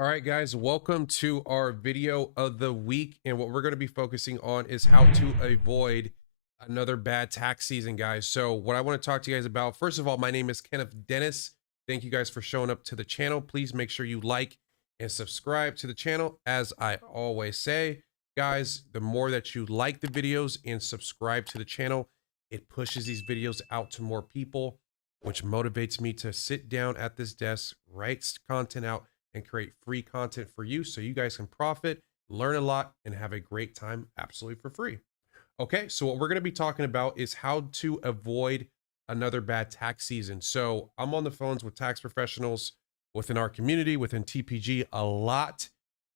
All right, guys, welcome to our video of the week. And what we're going to be focusing on is how to avoid another bad tax season, guys. So what I want to talk to you guys about, first of all, my name is Kenneth Dennis. Thank you guys for showing up to the channel. Please make sure you like and subscribe to the channel. As I always say, guys, the more that you like the videos and subscribe to the channel, it pushes these videos out to more people, which motivates me to sit down at this desk, write content out, and create free content for you so you guys can profit, learn a lot, and have a great time absolutely for free. Okay, so what we're going to be talking about is how to avoid another bad tax season. So I'm on the phones with tax professionals within our community, within TPG a lot.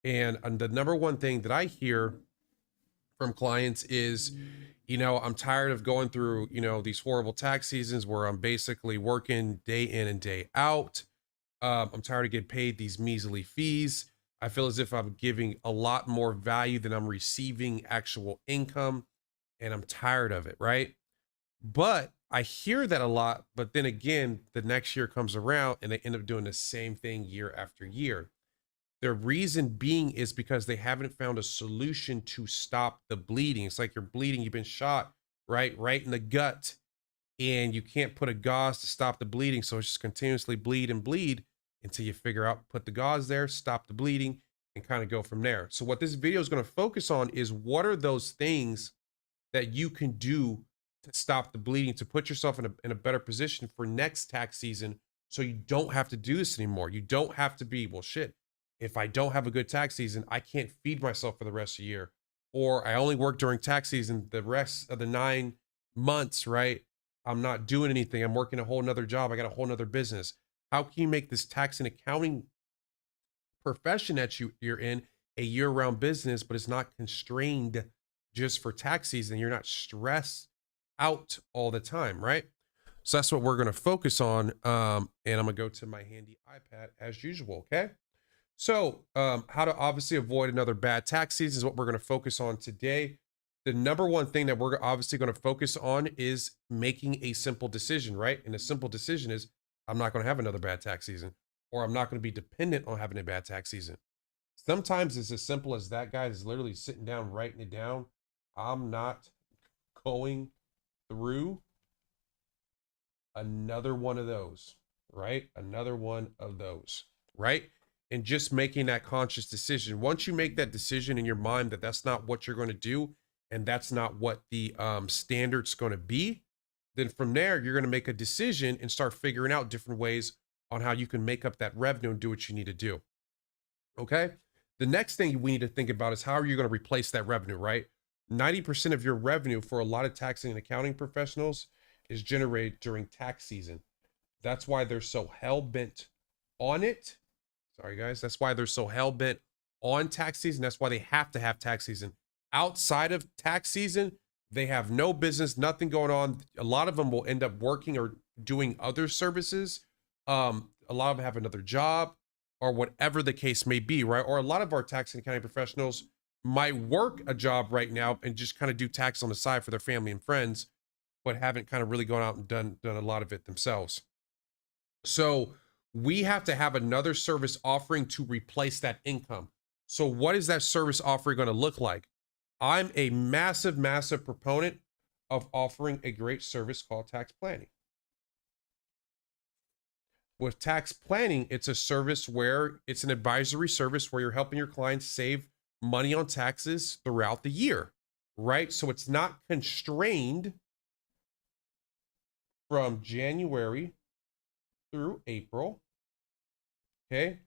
And the number one thing that I hear from clients is, I'm tired of going through, these horrible tax seasons where I'm basically working day in and day out. I'm tired of getting paid these measly fees. I feel as if I'm giving a lot more value than I'm receiving actual income, and I'm tired of it, right? But I hear that a lot, but then again, the next year comes around and they end up doing the same thing year after year. The reason being is because they haven't found a solution to stop the bleeding. It's like you're bleeding, you've been shot, right in the gut, and you can't put a gauze to stop the bleeding. So it's just continuously bleed and bleed until you figure out, put the gauze there, stop the bleeding, and kind of go from there. So what this video is going to focus on is what are those things that you can do to stop the bleeding, to put yourself in a better position for next tax season. So you don't have to do this anymore. You don't have to be, well, shit, if I don't have a good tax season, I can't feed myself for the rest of the year. Or I only work during tax season, the rest of the 9 months, right? I'm not doing anything. I'm working a whole nother job. I got a whole nother business. How can you make this tax and accounting profession that you're in a year-round business, but it's not constrained just for tax season? You're not stressed out all the time, right? So that's what we're going to focus on. And I'm going to go to my handy iPad as usual. Okay. So how to obviously avoid another bad tax season is what we're going to focus on today. The number one thing that we're obviously going to focus on is making a simple decision, right? And a simple decision is I'm not going to have another bad tax season, or I'm not going to be dependent on having a bad tax season. Sometimes it's as simple as that, guy is literally sitting down, writing it down. I'm not going through another one of those, right? Another one of those, right? And just making that conscious decision. Once you make that decision in your mind that that's not what you're going to do, and that's not what the standard's going to be, then from there, you're going to make a decision and start figuring out different ways on how you can make up that revenue and do what you need to do. Okay. The next thing we need to think about is how are you going to replace that revenue, right? 90% of your revenue for a lot of taxing and accounting professionals is generated during tax season. That's why they're so hell bent on it. Sorry, guys. That's why they're so hell bent on tax season. That's why they have to have tax season. Outside of tax season, they have no business, nothing going on. A lot of them will end up working or doing other services. A lot of them have another job or whatever the case may be, right? Or a lot of our tax and accounting professionals might work a job right now and just kind of do tax on the side for their family and friends, but haven't kind of really gone out and done a lot of it themselves. So we have to have another service offering to replace that income. So what is that service offering going to look like? I'm a massive, massive proponent of offering a great service called tax planning. With tax planning, it's a service where it's an advisory service where you're helping your clients save money on taxes throughout the year, right? So it's not constrained from January through April. Okay.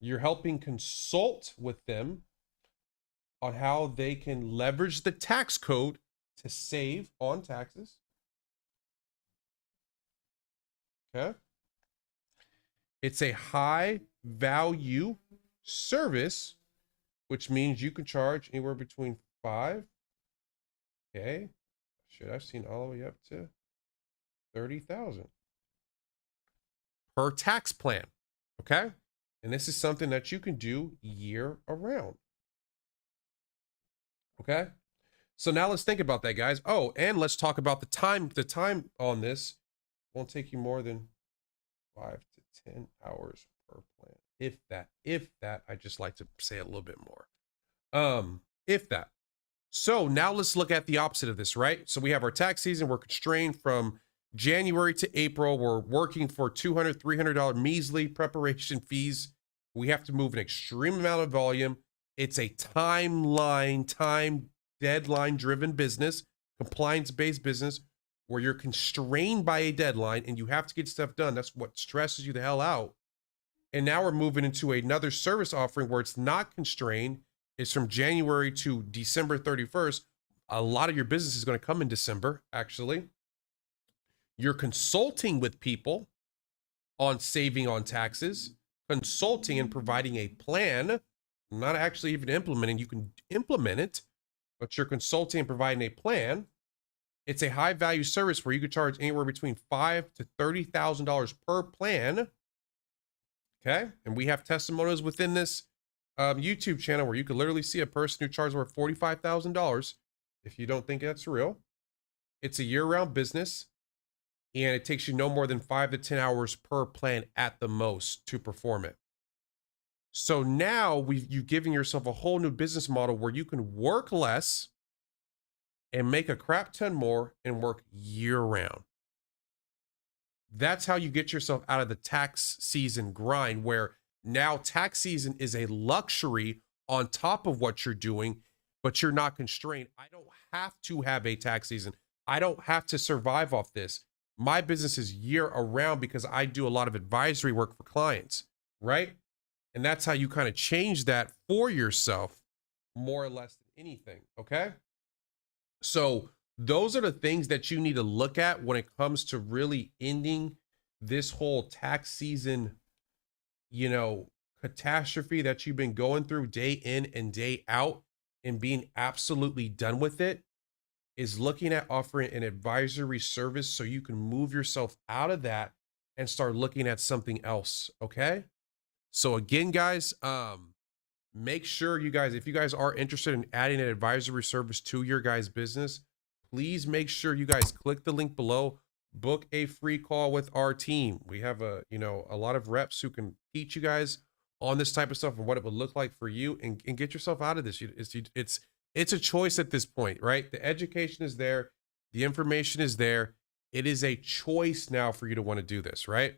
You're helping consult with them on how they can leverage the tax code to save on taxes. Okay. It's a high value service, which means you can charge anywhere between 5. Okay. Shit, I've seen all the way up to 30,000 per tax plan. Okay. And this is something that you can do year around. Okay. So now let's think about that, guys. Oh, and let's talk about the time. The time on this won't take you more than 5 to 10 hours per plan. if that, I just like to say it a little bit more. If that. So now let's look at the opposite of this, right? So we have our tax season. We're constrained from January to April. We're working for $200, $300 measly preparation fees. We have to move an extreme amount of volume. It's a time deadline driven business, compliance based business where you're constrained by a deadline and you have to get stuff done. That's what stresses you the hell out. And now we're moving into another service offering where it's not constrained. It's from January to December 31st. A lot of your business is going to come in December, actually. You're consulting with people on saving on taxes, consulting and providing a plan, not actually even implementing. You can implement it, but you're consulting and providing a plan. It's a high value service where you could charge anywhere between $5,000 to $30,000 per plan. Okay. And we have testimonials within this YouTube channel where you can literally see a person who charges over $45,000 if you don't think that's real. It's a year-round business and it takes you no more than 5 to 10 hours per plan at the most to perform it. So now you've given yourself a whole new business model where you can work less and make a crap ton more and work year-round. That's how you get yourself out of the tax season grind, where now tax season is a luxury on top of what you're doing, but you're not constrained. I don't have to have a tax season. I don't have to survive off this. My business is year around because I do a lot of advisory work for clients, right? And that's how you kind of change that for yourself more or less than anything, okay? So those are the things that you need to look at when it comes to really ending this whole tax season, you know, catastrophe that you've been going through day in and day out and being absolutely done with it, is looking at offering an advisory service so you can move yourself out of that and start looking at something else. Okay. So again, guys, make sure you guys, if you guys are interested in adding an advisory service to your guys' business, please make sure you guys click the link below, book a free call with our team. We have a lot of reps who can teach you guys on this type of stuff and what it would look like for you, and get yourself out of this. It's a choice at this point, right? The education is there. The information is there. It is a choice now for you to want to do this, right?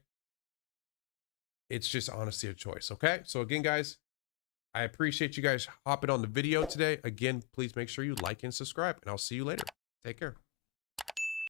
It's just honestly a choice. Okay. So again, guys, I appreciate you guys hopping on the video today. Again, please make sure you like and subscribe, and I'll see you later. Take care.